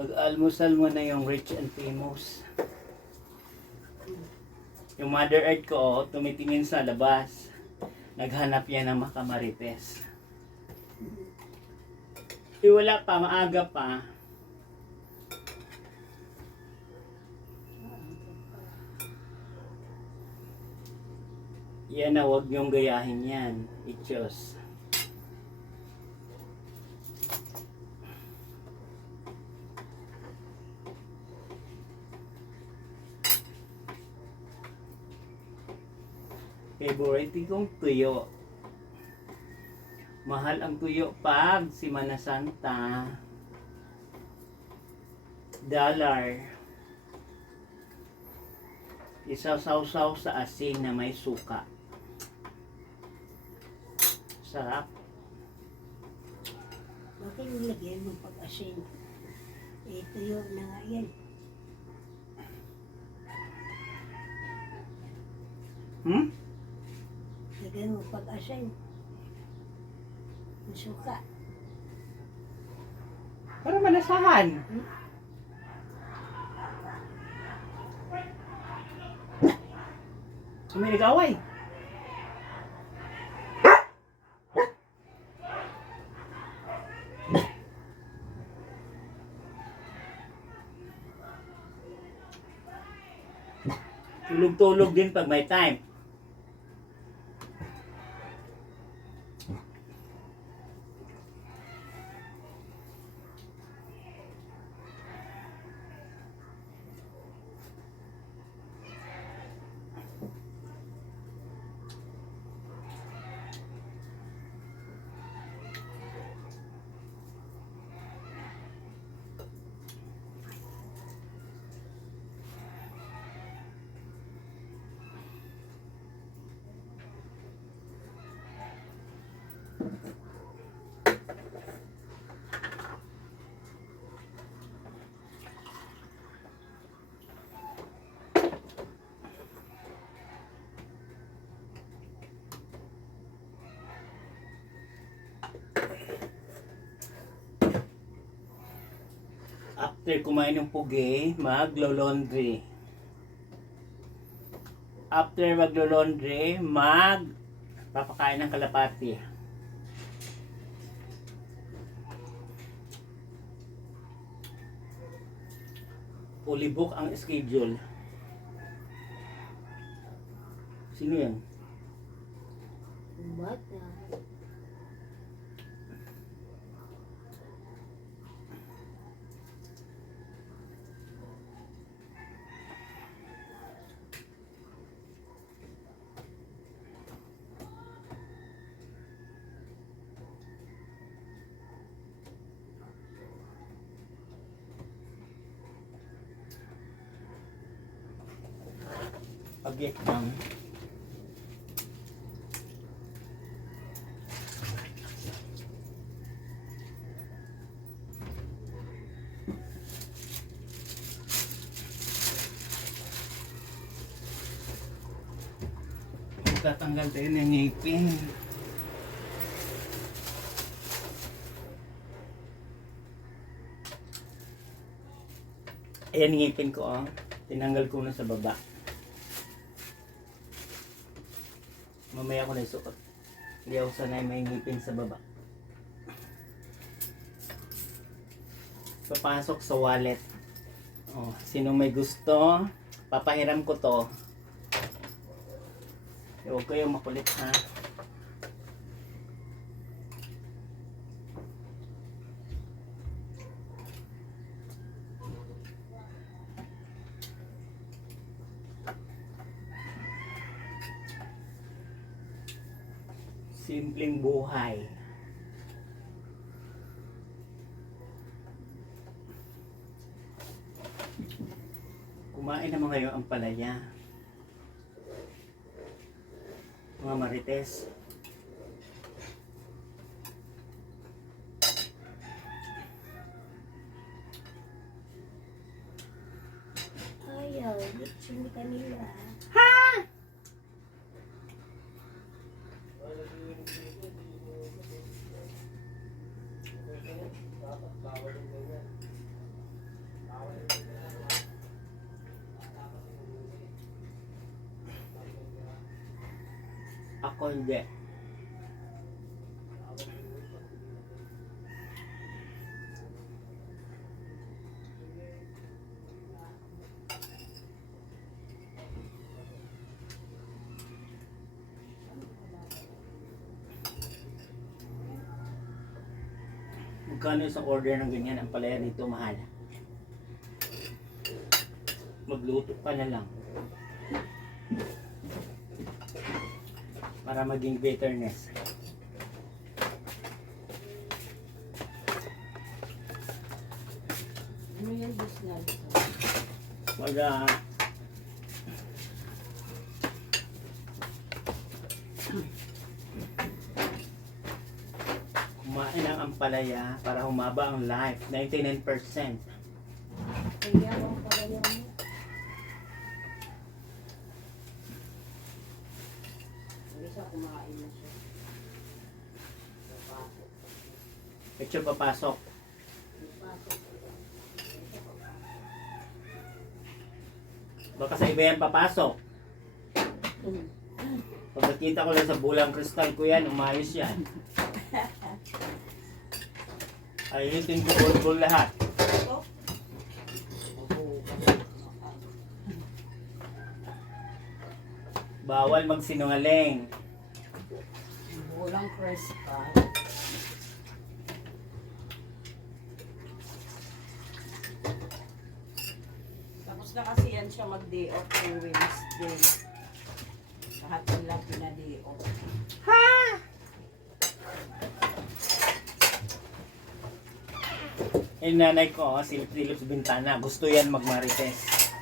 Mag-almusal mo na yung rich and famous. Yung Mother Earth ko, tumitingin sa labas. Naghanap yan ng makamarites. Wala pa, maaga pa. Yan na, huwag niyong gayahin yan. Ichos. Favorite kong tuyo. Mahal ang tuyo pag Semana Santa. $1. Isaw-saw-saw sa asin na may suka. Sarap. Bakit nilagyan mo pag-asin? Eh, tuyo na nga yan. Lagyan mo pag-asin. Ang suka. Para malasahan. May nag-away. Tulog-tulog din pag may time. After kumain ng pugi, maglo-laundry. After maglo-laundry, papakain ng kalapati. Fully book ang schedule. Sino yan? Bata. Pag-get down. Tatanggal tayo ng ngipin. Ayan ngipin ko, oh. Tinanggal ko na sa baba. Mamaya ko na isuot. Hindi ako sanay may ngipin sa baba. Papasok sa wallet. Oh, sinong may gusto, papahiram ko to. Huwag kayong makulit, ha. Simpleng buhay. Kumain naman ngayon ang palaya. Mga marites. Ayaw, bitsin kanila. Ako hindi. Magkano isang order ng ganyan? Ang palaya dito mahal. Magluto ka na lang. Para maging bitterness. Ano yan, bisnal? Wala. Kumain ng ampalaya para humaba ang life. 99%. Kaya ako pala yung isa kumain na siya. Ito papasok. Baka sa iba yan papasok. Pag nakita ko lang sa bulang kristal ko yan, umayos yan. Ayusin ko bulbul lahat. Bawal magsinungaling. Bulang crystal. Tapos na kasi yan siya mag-day off ng Wednesday. Lahat nila pina-day off. Yung nanay ko, silip-silip sa bintana. Gusto yan magmarites.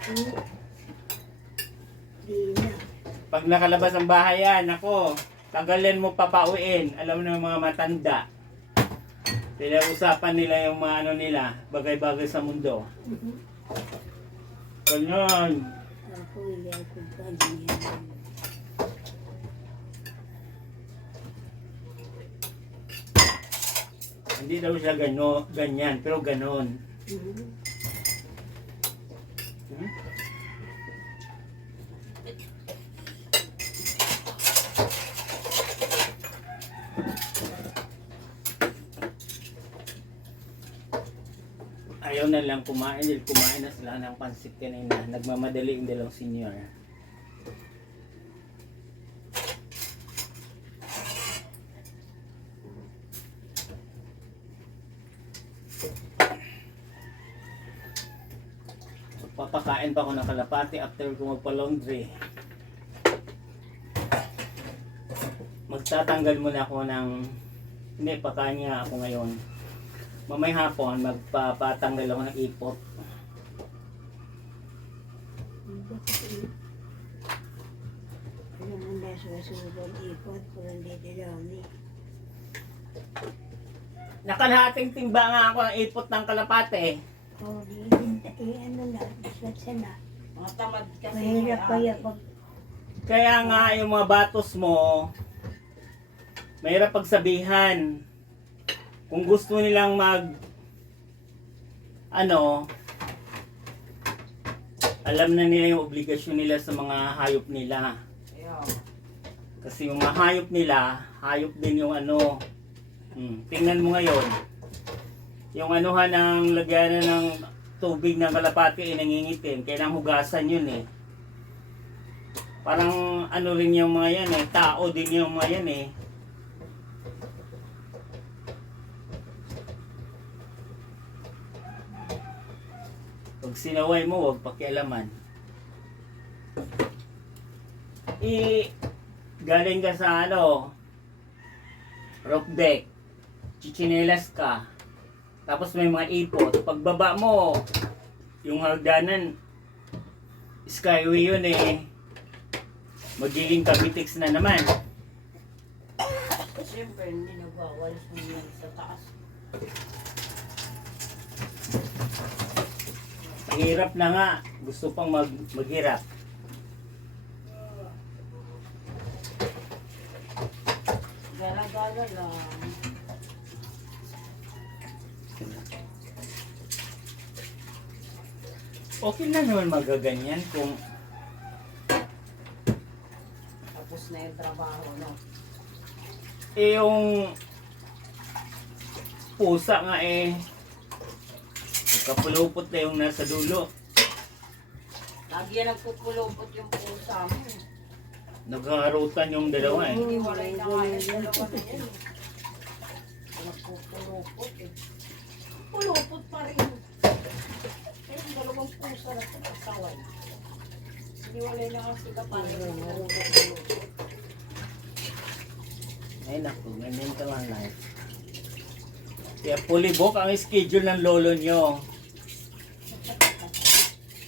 Pag nakalabas ang bahay yan, ako, tagalin mo papauin. Alam mo na yung mga matanda. Pinag-usapan nila yung mga ano nila, bagay-bagay sa mundo. Ganyan. Ako, iyan ko pa ganyan. Hindi daw siya ganyan, pero ganon. Hmm? Ayaw na lang kumain, dahil kumain na sila ng pansit kanina. Nagmamadali yung dalawang senior. Papakain pa ako ng kalapati after ko magpa-laundry. Magtatanggal muna ako ng... Hindi, pakain nga ako ngayon. Mamay hapon, magpapatanggal ako ng ipot. Ano mo na susunod ipot, pero hindi dami. Nakalahating timba nga ako ng ipot ng kalapate. Oh, ano na, isa na. Mga tamad kasi. Mahirap kaya pag... Kaya nga yung mga batos mo, mahirap pagsabihan. Kung gusto nilang alam na nila yung obligasyon nila sa mga hayop nila. Kasi yung mga hayop nila, hayop din yung tingnan mo ngayon. Yung anuhan ng lagyanan ng tubig ng kalapati ay nangingitim. Kailangang hugasan yun eh. Parang ano rin yung mga yan eh. Tao din yung mga yan eh. Pag sinaway mo, huwag pakialaman. Galing ka sa rock deck. Chichinelas ka. Tapos may mga ipot. Pagbaba mo, yung hagdanan, skyway yun eh. Magiging kabitix na naman. Siyempre, hindi nagwawalis mo yan sa taas. Hirap na nga. Gusto pang maghirap. Gala-gala lang. Okay na naman magaganyan kung Tapos tapos na yung trabaho, no? Eh, yung pusa nga kapulupot na yung nasa dulo. Lagi yan nagpupulupot yung pusa mo. Nagharutan yung dalawa eh. Hindi walay na nga yung dalawa na yan. Nagpupulupot eh. Pulupot pa rin. Eh, yung dalawang pusa na sa kasaway. Hindi walay na nga sila pa rin. Nagpupulupot. Ay naku, ganyan ka lang life. Kaya fully book ang schedule ng lolo nyo.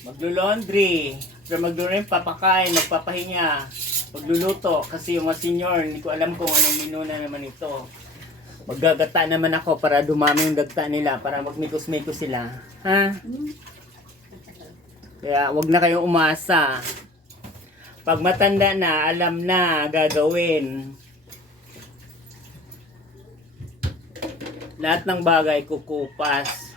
Maglo-laundry. Pero magluluto, papakain, magpapahinga. Magluluto. Kasi yung mga senior, hindi ko alam kung anong menu na naman ito. Maggagata naman ako para dumami yung dagta nila. Para magmikos-mikos sila. Ha? Kaya wag na kayong umasa. Pag matanda na, alam na gagawin. Lahat ng bagay kukupas.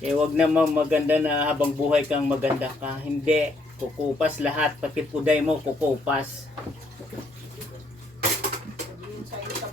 Eh, wag naman maganda na habang buhay kang maganda ka. Hindi. Kukupas lahat. Pati puday mo, kukupas. Yun sa isa